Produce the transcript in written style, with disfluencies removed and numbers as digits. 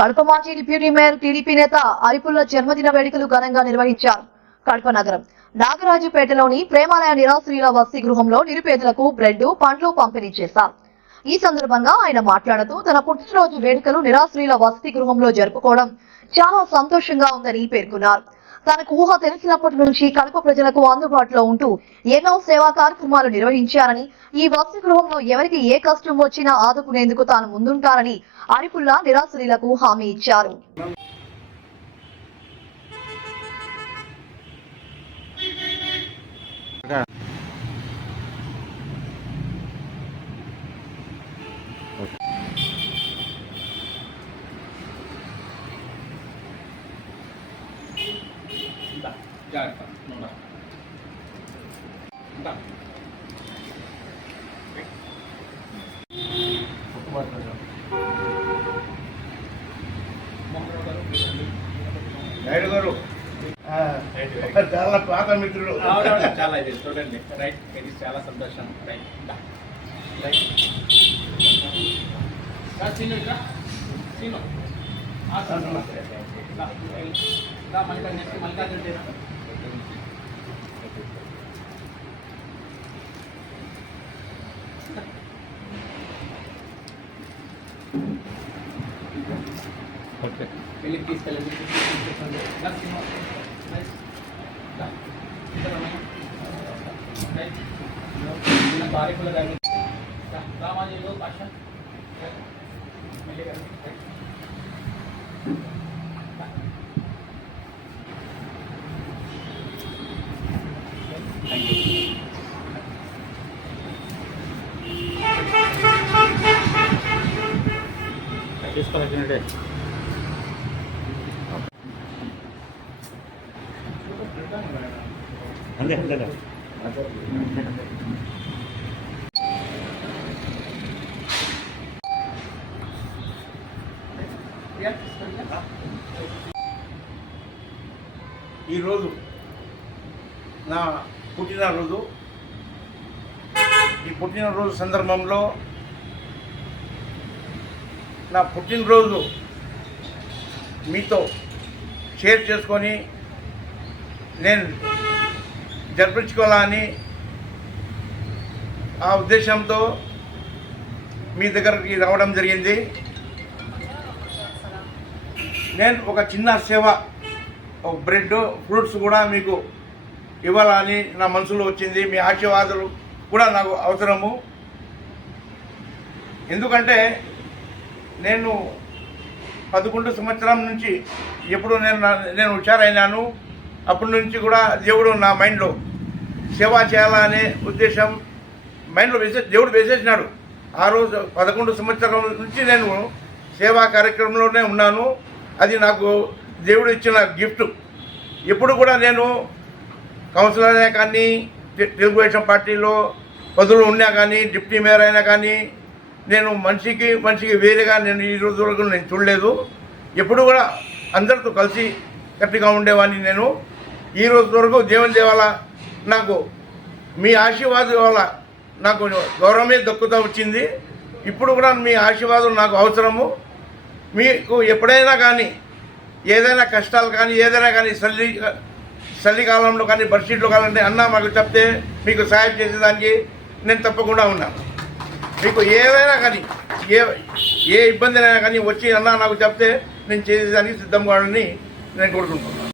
కడప మాజీ deputy mayor TDP నేత అరిపుల్ల జన్మదిన వేడుకలు ఘనంగా నిర్వహించారు. కడప నగరం నాగరాజుపేటలోని ప్రేమాలయ నిరాశ్రయుల వసతి గృహంలో నిరుపేదలకు బ్రెడ్, పండ్లు పంపిణీ చేశారు. ఈ సందర్భంగా ఆయన మాట్లాడుతూ తన పుట్టినరోజు వేడుకలు నిరాశ్రయుల వసతి గృహంలో జరుపుకోవడం చాలా సంతోషంగా ఉందని పేర్కొన్నారు. తనకు ఊహ తెలిసినప్పటి నుంచి కడప ప్రజలకు అందుబాటులో ఉంటూ ఎన్నో సేవా కార్యక్రమాలు నిర్వహించారని, ఈ వసతి గృహంలో ఎవరికి ఏ కష్టం వచ్చినా ఆదుకునేందుకు తాను ముందుంటారని అరిపుల్ల నిరాశ్రయులకు హామీ ఇచ్చారు. నాయుడు గారు చాలా పాత మిత్రుడు. చాలా ఇది చూడండి, రైట్, ఇది చాలా సంతోషం. రైట్ మల్లికార్జున వెళ్ళి తీసుకెళ్ళండి. బారికుల గారి రామాజీలో భాష తీసుకోవాల్సిందే. అంతే అంతే ఈరోజు నా పుట్టినరోజు. ఈ పుట్టినరోజు సందర్భంలో నా పుట్టినరోజు మీతో షేర్ చేసుకొని నేను జరిపించుకోవాలని ఆ ఉద్దేశంతో మీ దగ్గరికి రావడం జరిగింది. నేను ఒక చిన్న సేవ, ఒక బ్రెడ్, ఫ్రూట్స్ కూడా మీకు ఇవ్వాలని నా మనసులో వచ్చింది. మీ ఆశీర్వాదాలు కూడా నాకు అవసరము. ఎందుకంటే నేను 11 సంవత్సరం నుంచి ఎప్పుడు నేను హుషారైనాను. అప్పటి నుంచి కూడా దేవుడు నా మైండ్లో సేవ చేయాలనే ఉద్దేశం మైండ్లో దేవుడు వేసేసినాడు. ఆ రోజు 11 సంవత్సరం నుంచి నేను సేవా కార్యక్రమంలోనే ఉన్నాను. అది నాకు దేవుడు ఇచ్చిన గిఫ్ట్. ఎప్పుడు కూడా నేను కౌన్సిలర్ అయినా కానీ, తెలుగుదేశం పార్టీలో పదవులు ఉన్నా కానీ, డిప్యూటీ మేయర్ అయినా కానీ, నేను మనిషికి వేరేగా నేను ఈ రోజు వరకు నేను చూడలేదు. ఎప్పుడు కూడా అందరితో కలిసి గట్టిగా ఉండేవాడిని. నేను ఈ రోజు వరకు దేవుని దేవాల నాకు మీ ఆశీర్వాదం వల్ల నాకు గౌరవమే దక్కుతూ వచ్చింది. ఇప్పుడు కూడా మీ ఆశీర్వాదం నాకు అవసరము. మీకు ఎప్పుడైనా కానీ ఏదైనా కష్టాలు కానీ ఏదైనా కానీ చలికాలంలో కానీ బడ్షీట్లో కావాలంటే అన్న మాకు చెప్తే మీకు సహాయం చేసేదానికి నేను తప్పకుండా ఉన్నాను. మీకు ఏదైనా కానీ ఏ ఇబ్బంది అయినా కానీ వచ్చి అన్న నాకు చెప్తే నేను చేసేదానికి సిద్ధంగా నేను కోరుకుంటున్నాను.